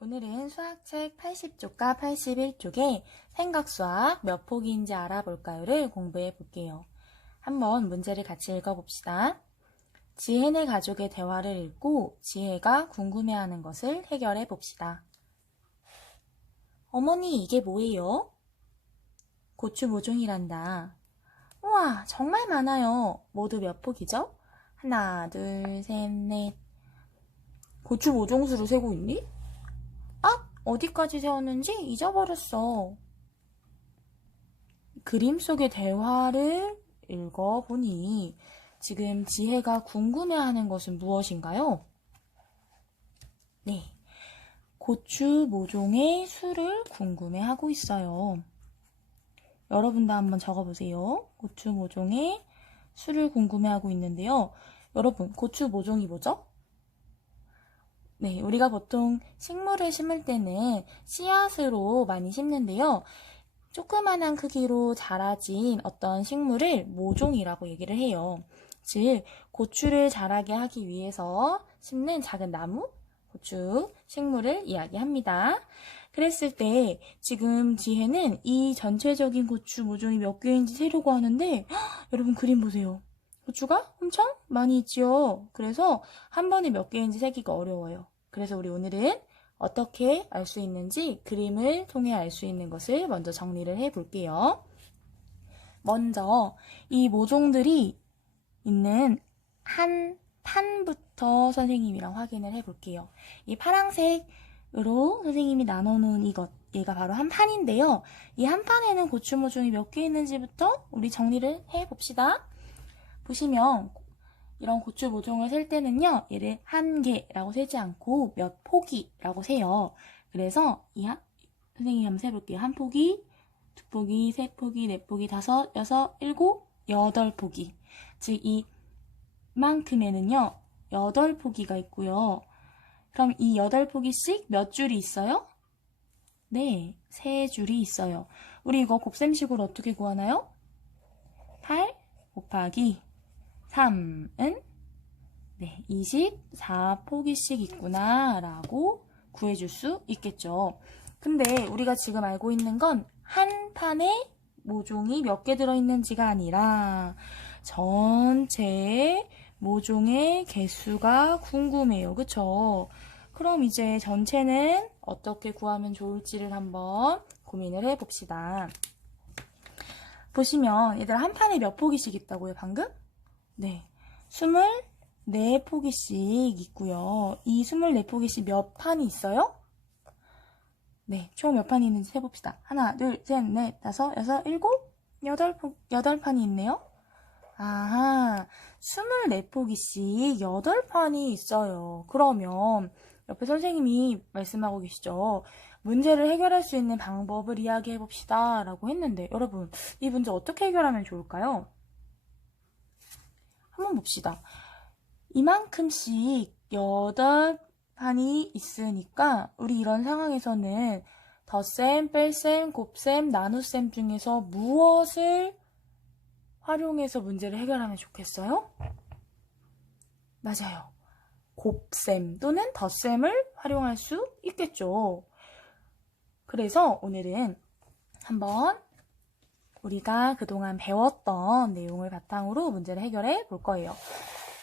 오늘은 수학책 80쪽과 81쪽에 생각수학 몇 폭인지 알아볼까요를 공부해 볼게요. 한번 문제를 같이 읽어봅시다. 지혜네 가족의 대화를 읽고 지혜가 궁금해하는 것을 해결해 봅시다. 어머니, 이게 뭐예요? 고추 모종이란다. 우와, 정말 많아요. 모두 몇 폭이죠? 하나, 둘, 셋, 넷. 고추 모종수를 세고 있니? 어디까지 세웠는지 잊어버렸어. 그림 속의 대화를 읽어보니 지금 지혜가 궁금해하는 것은 무엇인가요? 네, 고추 모종의 수를 궁금해하고 있어요. 여러분도 한번 적어보세요. 고추 모종의 수를 궁금해하고 있는데요. 여러분, 고추 모종이 뭐죠? 네, 우리가 보통 식물을 심을 때는 씨앗으로 많이 심는데요. 조그만한 크기로 자라진 어떤 식물을 모종이라고 얘기를 해요. 즉, 고추를 자라게 하기 위해서 심는 작은 나무, 고추, 식물을 이야기합니다. 그랬을 때 지금 지혜는 이 전체적인 고추 모종이 몇 개인지 세려고 하는데 여러분 그림 보세요. 고추가 엄청 많이 있지요. 그래서 한 번에 몇 개인지 세기가 어려워요. 그래서 우리 오늘은 어떻게 알 수 있는지 그림을 통해 알 수 있는 것을 먼저 정리를 해 볼게요. 먼저 이 모종들이 있는 한 판부터 선생님이랑 확인을 해 볼게요. 이 파란색으로 선생님이 나눠놓은 얘가 바로 한 판인데요. 이 한 판에는 고추 모종이 몇 개 있는지부터 우리 정리를 해 봅시다. 보시면 이런 고추 모종을 셀 때는요, 얘를 한 개라고 세지 않고 몇 포기라고 세요. 그래서 선생님이 한번 세볼게요. 한 포기, 두 포기, 세 포기, 네 포기, 다섯, 여섯, 일곱, 여덟 포기. 즉 이만큼에는요, 8포기가 있고요. 그럼 이 8포기씩 몇 줄이 있어요? 네, 3줄이 있어요. 우리 이거 곱셈식으로 어떻게 구하나요? 8 곱하기 3은 24포기씩 있구나 라고 구해줄 수 있겠죠. 근데 우리가 지금 알고 있는 건 한 판에 모종이 몇 개 들어있는지가 아니라 전체 모종의 개수가 궁금해요. 그쵸? 그럼 이제 전체는 어떻게 구하면 좋을지를 한번 고민을 해봅시다. 보시면 얘들 한 판에 몇 포기씩 있다고요, 방금? 네, 24포기씩 있고요. 이 24포기씩 몇 판이 있어요? 네, 총 몇 판이 있는지 세봅시다. 하나, 둘, 셋, 넷, 다섯, 여섯, 일곱, 여덟 판이 있네요. 아하, 24포기씩 8판이 있어요. 그러면 옆에 선생님이 말씀하고 계시죠. 문제를 해결할 수 있는 방법을 이야기해 봅시다 라고 했는데 여러분, 이 문제 어떻게 해결하면 좋을까요? 한번 봅시다. 이만큼씩 8판이 있으니까 우리 이런 상황에서는 덧셈, 뺄셈, 곱셈, 나눗셈 중에서 무엇을 활용해서 문제를 해결하면 좋겠어요? 맞아요. 곱셈 또는 덧셈을 활용할 수 있겠죠. 그래서 오늘은 한번 우리가 그동안 배웠던 내용을 바탕으로 문제를 해결해 볼 거예요.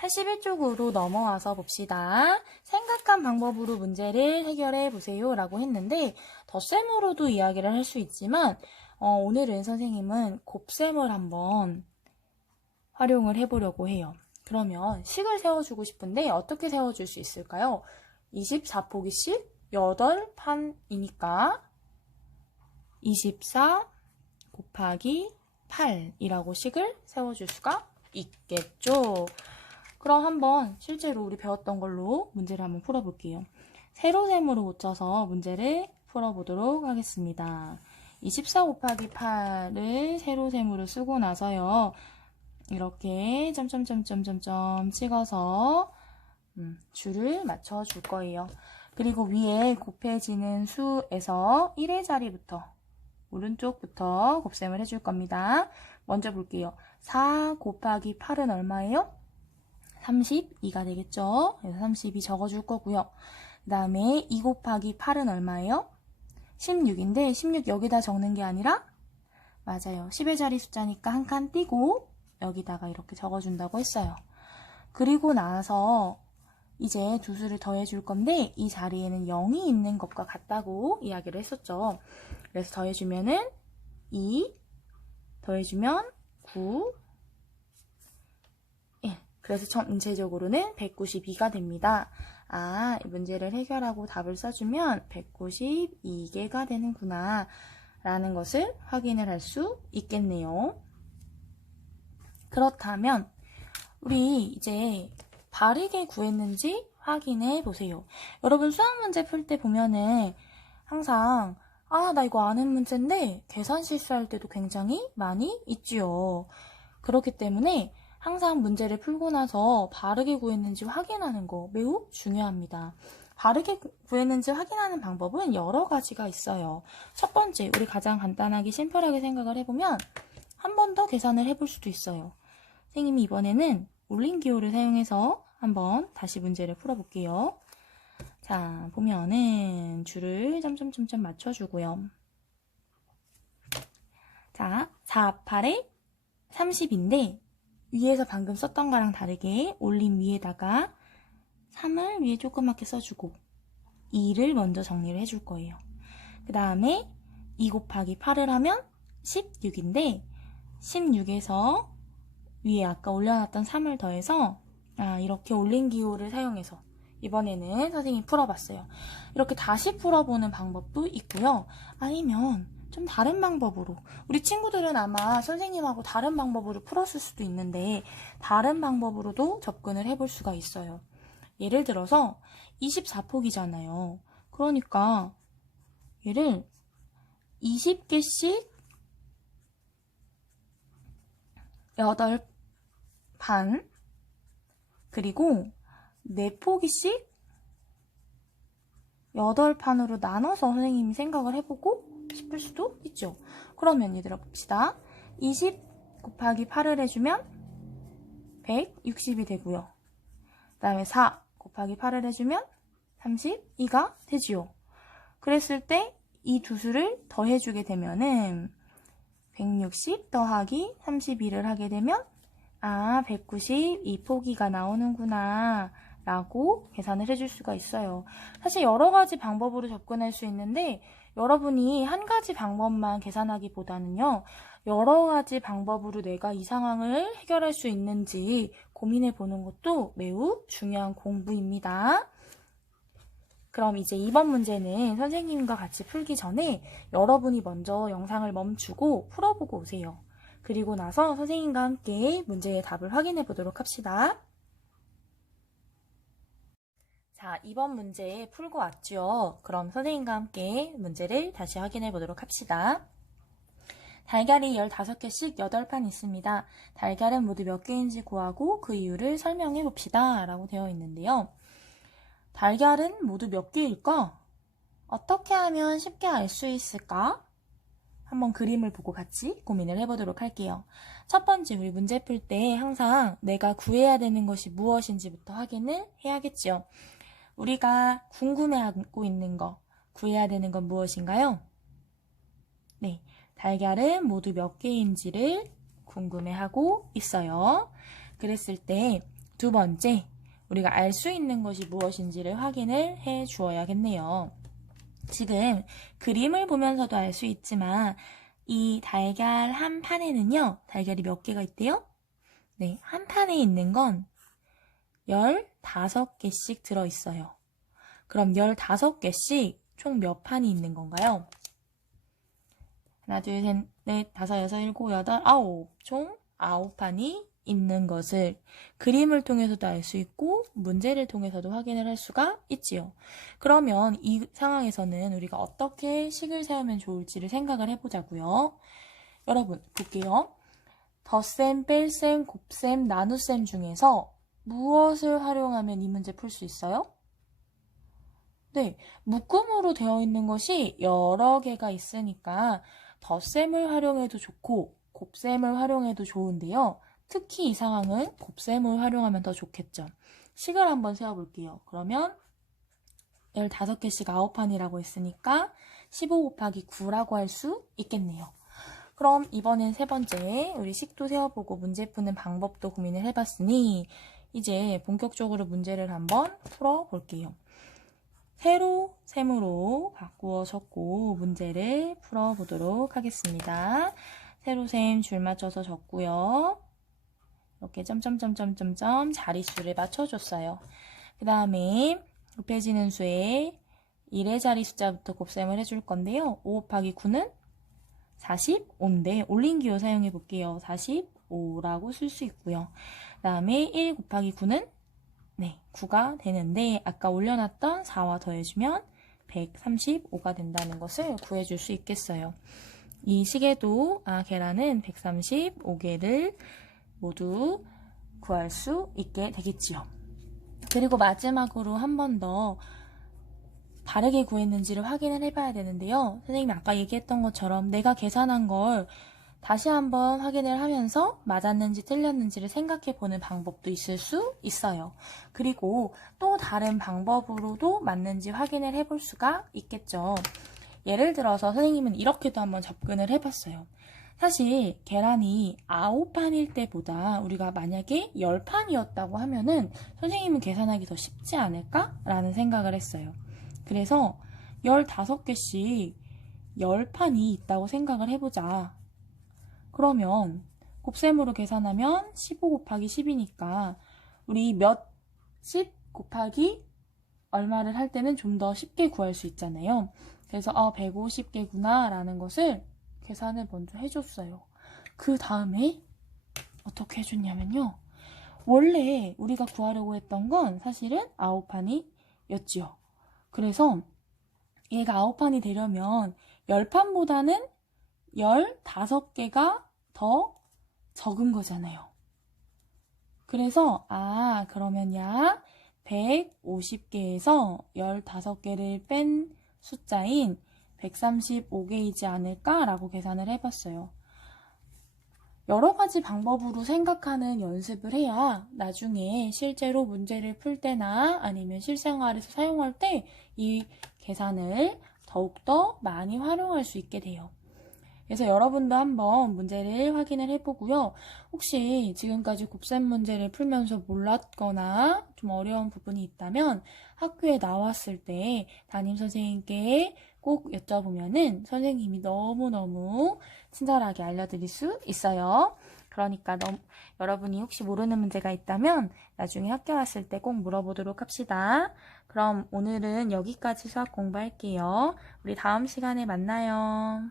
81쪽으로 넘어와서 봅시다. 생각한 방법으로 문제를 해결해 보세요 라고 했는데 덧셈으로도 이야기를 할 수 있지만 오늘은 선생님은 곱셈을 한번 활용을 해보려고 해요. 그러면 식을 세워주고 싶은데 어떻게 세워줄 수 있을까요? 24포기씩 8판이니까 24 곱하기 8이라고 식을 세워줄 수가 있겠죠. 그럼 한번 실제로 우리 배웠던 걸로 문제를 한번 풀어볼게요. 세로셈으로 고쳐서 문제를 풀어보도록 하겠습니다. 24 곱하기 8을 세로셈으로 쓰고 나서요. 이렇게 점점점점점점 찍어서 줄을 맞춰줄 거예요. 그리고 위에 곱해지는 수에서 1의 자리부터 오른쪽부터 곱셈을 해줄 겁니다. 먼저 볼게요. 4 곱하기 8은 얼마예요? 32가 되겠죠? 그래서 32 적어줄 거고요. 그 그 다음에 2 곱하기 8은 얼마예요? 16인데 16 여기다 적는 게 아니라 맞아요. 10의 자리 숫자니까 한 칸 띄고 여기다가 이렇게 적어준다고 했어요. 그리고 나서 이제 두 수를 더해줄 건데 이 자리에는 0이 있는 것과 같다고 이야기를 했었죠. 그래서 더해주면은 2, 더해주면 9, 그래서 전체적으로는 192가 됩니다. 아, 이 문제를 해결하고 답을 써주면 192개가 되는구나 라는 것을 확인을 할 수 있겠네요. 그렇다면 우리 이제 바르게 구했는지 확인해 보세요. 여러분 수학 문제 풀 때 보면은 항상 나 이거 아는 문제인데 계산 실수할 때도 굉장히 많이 있지요. 그렇기 때문에 항상 문제를 풀고 나서 바르게 구했는지 확인하는 거 매우 중요합니다. 바르게 구했는지 확인하는 방법은 여러 가지가 있어요. 첫 번째, 우리 가장 간단하게 심플하게 생각을 해보면 한 번 더 계산을 해볼 수도 있어요. 선생님이 이번에는 올린 기호를 사용해서 한번 다시 문제를 풀어볼게요. 자, 보면은 줄을 점점점점 맞춰주고요. 자, 4, 8에 30인데 위에서 방금 썼던 거랑 다르게 올림 위에다가 3을 위에 조그맣게 써주고 2를 먼저 정리를 해줄 거예요. 그 다음에 2 곱하기 8을 하면 16인데 16에서 위에 아까 올려놨던 3을 더해서 이렇게 올린 기호를 사용해서 이번에는 선생님이 풀어봤어요. 이렇게 다시 풀어보는 방법도 있고요. 아니면 좀 다른 방법으로 우리 친구들은 아마 선생님하고 다른 방법으로 풀었을 수도 있는데 다른 방법으로도 접근을 해볼 수가 있어요. 예를 들어서 24폭이잖아요. 그러니까 얘를 20개씩 8판 그리고 4포기씩 8판으로 나눠서 선생님이 생각을 해보고 싶을 수도 있죠. 그러면 얘들아 봅시다. 20 곱하기 8을 해주면 160이 되고요. 그 다음에 4 곱하기 8을 해주면 32가 되지요. 그랬을 때 이 두 수를 더해주게 되면은 160 더하기 32를 하게 되면 192포기가 나오는구나 라고 계산을 해줄 수가 있어요. 사실 여러 가지 방법으로 접근할 수 있는데 여러분이 한 가지 방법만 계산하기보다는요. 여러 가지 방법으로 내가 이 상황을 해결할 수 있는지 고민해 보는 것도 매우 중요한 공부입니다. 그럼 이제 이번 문제는 선생님과 같이 풀기 전에 여러분이 먼저 영상을 멈추고 풀어보고 오세요. 그리고 나서 선생님과 함께 문제의 답을 확인해 보도록 합시다. 자, 이번 문제 풀고 왔죠? 그럼 선생님과 함께 문제를 다시 확인해 보도록 합시다. 달걀이 15개씩 8판 있습니다. 달걀은 모두 몇 개인지 구하고 그 이유를 설명해 봅시다. 라고 되어 있는데요. 달걀은 모두 몇 개일까? 어떻게 하면 쉽게 알 수 있을까? 한번 그림을 보고 같이 고민을 해보도록 할게요. 첫 번째, 우리 문제 풀 때 항상 내가 구해야 되는 것이 무엇인지부터 확인을 해야겠죠. 우리가 궁금해하고 있는 거, 구해야 되는 건 무엇인가요? 네, 달걀은 모두 몇 개인지를 궁금해하고 있어요. 그랬을 때 두 번째, 우리가 알 수 있는 것이 무엇인지를 확인을 해 주어야겠네요. 지금 그림을 보면서도 알 수 있지만 이 달걀 한 판에는요, 달걀이 몇 개가 있대요? 네, 한 판에 있는 건 15개씩 들어있어요. 그럼 15개씩 총 몇 판이 있는 건가요? 하나, 둘, 셋, 넷, 다섯, 여섯, 일곱, 여덟, 아홉. 총 9판이 있는 것을 그림을 통해서도 알 수 있고 문제를 통해서도 확인을 할 수가 있지요. 그러면 이 상황에서는 우리가 어떻게 식을 세우면 좋을지를 생각을 해보자고요. 여러분 볼게요. 덧셈, 뺄셈, 곱셈, 나눗셈 중에서 무엇을 활용하면 이 문제 풀 수 있어요? 네, 묶음으로 되어 있는 것이 여러 개가 있으니까 덧셈을 활용해도 좋고 곱셈을 활용해도 좋은데요. 특히 이 상황은 곱셈을 활용하면 더 좋겠죠. 식을 한번 세워볼게요. 그러면 15개씩 9판이라고 했으니까 15 곱하기 9라고 할 수 있겠네요. 그럼 이번엔 세 번째, 우리 식도 세어보고 문제 푸는 방법도 고민을 해봤으니 이제 본격적으로 문제를 한번 풀어볼게요. 세로, 셈으로 바꾸어 적고 문제를 풀어보도록 하겠습니다. 세로셈 줄 맞춰서 적고요. 이렇게 점점점점점점 자릿수를 맞춰줬어요. 그 다음에 곱해지는 수에 1의 자리 숫자부터 곱셈을 해줄 건데요. 5 곱하기 9는 45인데 올린 기호 사용해 볼게요. 45라고 쓸 수 있고요. 그 다음에 1 곱하기 9는 9가 되는데 아까 올려놨던 4와 더해주면 135가 된다는 것을 구해줄 수 있겠어요. 이 식에도 계란은 135개를 모두 구할 수 있게 되겠지요. 그리고 마지막으로 한 번 더 다르게 구했는지를 확인을 해봐야 되는데요. 선생님이 아까 얘기했던 것처럼 내가 계산한 걸 다시 한번 확인을 하면서 맞았는지 틀렸는지를 생각해보는 방법도 있을 수 있어요. 그리고 또 다른 방법으로도 맞는지 확인을 해볼 수가 있겠죠. 예를 들어서 선생님은 이렇게도 한번 접근을 해봤어요. 사실 계란이 9판일 때보다 우리가 만약에 10판이었다고 하면은 선생님은 계산하기 더 쉽지 않을까라는 생각을 했어요. 그래서 15개씩 10판이 있다고 생각을 해보자. 그러면 곱셈으로 계산하면 15 곱하기 10이니까 우리 몇십 곱하기 얼마를 할 때는 좀 더 쉽게 구할 수 있잖아요. 그래서 150개구나 라는 것을 계산을 먼저 해줬어요. 그 다음에 어떻게 해줬냐면요. 원래 우리가 구하려고 했던 건 사실은 9판이었지요. 그래서 얘가 9판이 되려면 10판보다는 15개가 더 적은 거잖아요. 그래서 그러면 약 150개에서 15개를 뺀 숫자인 135개이지 않을까라고 계산을 해봤어요. 여러 가지 방법으로 생각하는 연습을 해야 나중에 실제로 문제를 풀 때나 아니면 실생활에서 사용할 때 이 계산을 더욱더 많이 활용할 수 있게 돼요. 그래서 여러분도 한번 문제를 확인을 해보고요. 혹시 지금까지 곱셈 문제를 풀면서 몰랐거나 좀 어려운 부분이 있다면 학교에 나왔을 때 담임선생님께 꼭 여쭤보면은 선생님이 너무너무 친절하게 알려드릴 수 있어요. 그러니까 여러분이 혹시 모르는 문제가 있다면 나중에 학교 왔을 때 꼭 물어보도록 합시다. 그럼 오늘은 여기까지 수학 공부할게요. 우리 다음 시간에 만나요.